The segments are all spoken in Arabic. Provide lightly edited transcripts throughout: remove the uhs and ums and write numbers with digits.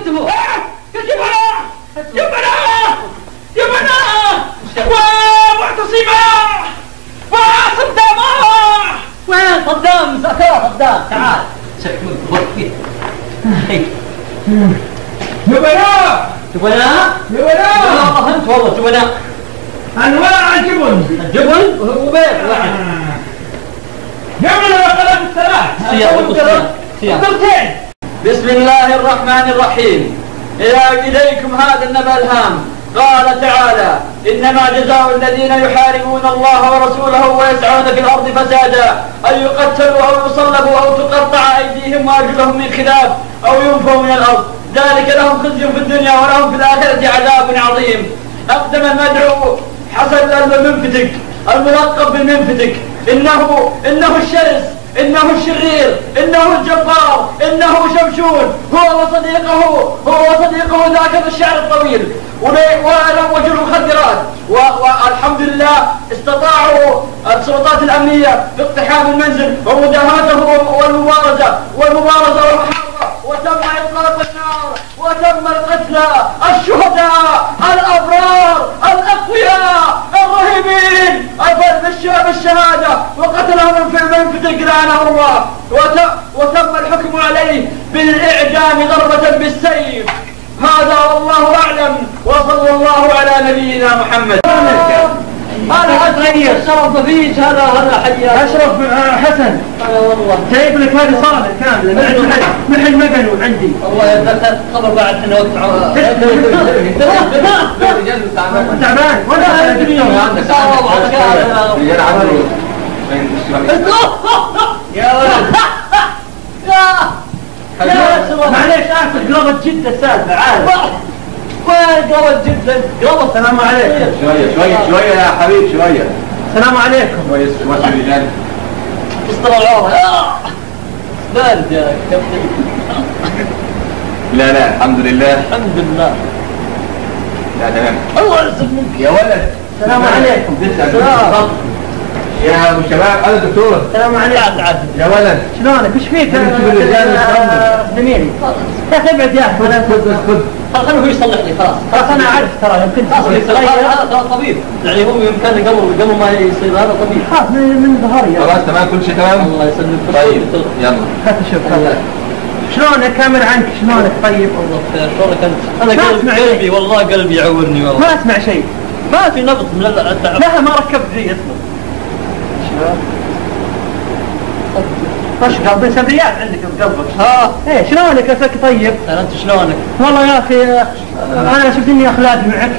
كتبوا جبنا ومعتصما وصداما. وين صدام؟ صدام تعال شكله وقفي. جبنا والله فهمت والله جبناء انواع الجبن وبيض واحد. جبنا قلم الثلاث صيام. بسم الله الرحمن الرحيم. إليكم هذا النبأ الهام. قال تعالى: إنما جزاء الذين يحاربون الله ورسوله ويسعون في الأرض فسادا أن يقتلوا أو يصلبوا أو تقطع أيديهم وأرجلهم من خلاف أو ينفوا من الأرض، ذلك لهم خزي في الدنيا ولهم في الآخرة عذاب عظيم. أقدم المدعو حسن المنفتك الملقب بالمنفتك، إنه الشرس، إنه الشرير، إنه الجبار، إنه شمشون، هو وصديقه ذاك الشعر الطويل وروج المخدرات. والحمد لله استطاعوا السلطات الأمنية في اقتحام المنزل ومداهمته والمبارزة والمحاربة، وتم إطلاق النار وتم القتل الشهداء الأبرار الأقوياء الرهيبين بالشهادة، وقتلهم في المنفتك لعنه الله، وتم الحكم عليه بالإعدام ضربة بالسيف. هذا والله أعلم، وصلى الله على نبينا محمد. هذا أتغير شرف فيك. هذا حيا أشرف حسن. والله جايب لك هذه صالة كاملة محل مقنو عندي. والله يا خبر بعد احنا وقت تعبان ولا يا ولد معليش اسف قلبت جدة السالفة عارف. وين قلبت جدة؟ قلبت. السلام عليكم. شوية يا حبيب شوية. السلام عليكم. كويس شوية رجال. استر العورة. بارد يا كابتن. لا الحمد لله. الحمد لله. لا تمام. الله يسلمك يا ولد. السلام عليكم. السلام. يا ابو الشباب انا دكتور. السلام عليكم. تعال يا ولد شلونك؟ وش فيك؟ زميلي لا تبعد يا اخي. خلاص خليه هو يصلح لي. خلاص انا اعرف ترى يمكن هذا طبيب يعني هو يمكن قبل ما يصير هذا طبيب. خلاص من ظهري. خلاص تمام كل شيء تمام. الله يسلمك. طيب يلا هات شوف شلونك؟ كامل عنك شلونك؟ طيب والله بخير. شلونك انت؟ انا قلبي والله قلبي يعورني والله. ما اسمع شيء. ما في نبض من التعب. لا ما ركبت فيه اسمه. وش قلبي سبريات عندك بقلبك؟ ايه شلونك اسك؟ طيب انت شلونك؟ والله يا اخي انا شفت اني اخلاق معك.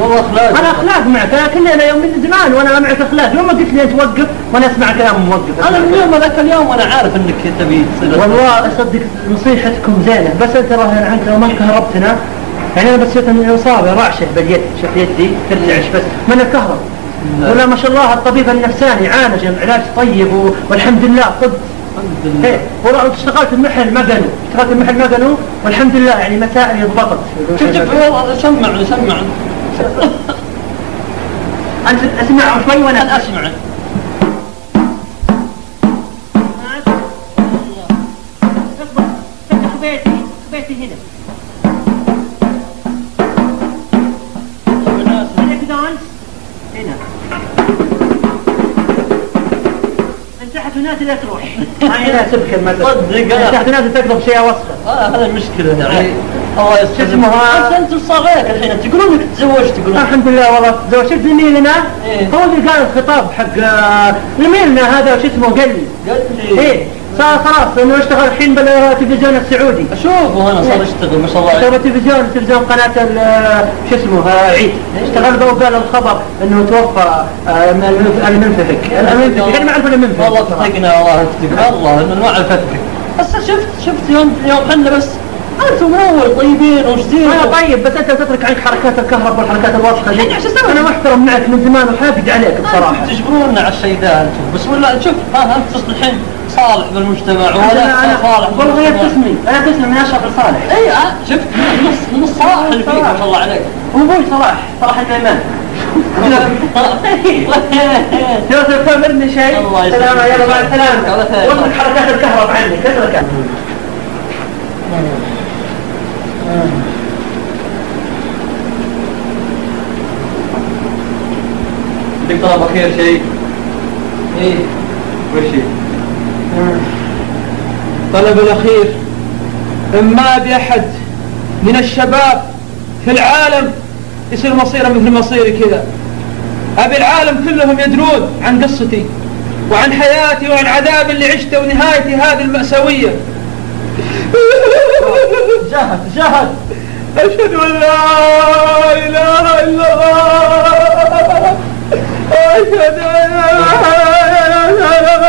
والله اخلاق. انا اخلاق معك. انا كنا يوم من زمان وانا معك اخلاق. يوم ما قلت لي انت وقف وانا اسمع كلام موقف. انا من يوم ذاك اليوم وانا عارف انك تبي تصير. والله اصدق نصيحتكم زينه، بس انت راهن عنك لو ما كهربتنا يعني انا بس شفت اني اصابه رعشه باليد، شفت يدي ترتعش بس من الكهرب. ولا ما شاء الله الطبيب النفساني عالج علاج طيب والحمد لله طب. الحمد لله. اشتغلت بمحل مقنو والحمد لله يعني مسائل ضبطت. شوف سمع انت اسمع شوي وانا اسمع. بيتي هنا. هنا انت تحت ونازل لا تروح. هاي انا سبك المدرسة. صدق انت تحت ونازل تقلب شيء اوسخه. هذا المشكلة يعني. الله يسلمك. بس انتم صغيرك الحين تقولون انك تزوجت تقولون. الحمد لله والله تزوجت. زميلنا هو اللي قال الخطاب حق زميلنا هذا وش اسمه قال لي. ايه صار خلاص انه يشتغل الحين بالتلفزيون السعودي. اشوفه انا صار يشتغل ما شاء الله. اشتغل تلفزيون قناة شو اسمه عيد. اشتغل وقال الخبر انه توفى المنفتك. احنا ما نعرف المنفتك. والله فتقنا والله فتقنا الله انه ما عرفتك. بس شفت يوم حنا بس انتم اول طيبين وجديد. انا طيب بس انت تترك عنك حركات الكهرباء والحركات الوسخه دي. انا محترم معك من زمان وحافظ عليك بصراحه. تجبرونا على الشيء ذا انتم بس ولا شوف انت تصل الحين صالح بالمجتمع ولا انا صالح. والله غير تسمي انا تسمي من اشرف صالح. اي شفت من الصلاح اللي فيك ما شاء الله عليك. هو ابوي صلاح النعمان. لو تفهمني شيء. الله يسلمك. سلام يلا مع السلامه. وصلك حركات الكهرباء عندك اتركها. عندك طلب أخير شيء؟ إيه. وش هي؟ طلب الأخير، إما بأحد من الشباب في العالم يصير مصيره مثل مصيري كذا. أبي العالم كلهم يدرون عن قصتي وعن حياتي وعن عذابي اللي عشته ونهايتي هذه المأساوية. جهد أشهد أن لا إله إلا الله، أشهد أن لا إله إلا الله.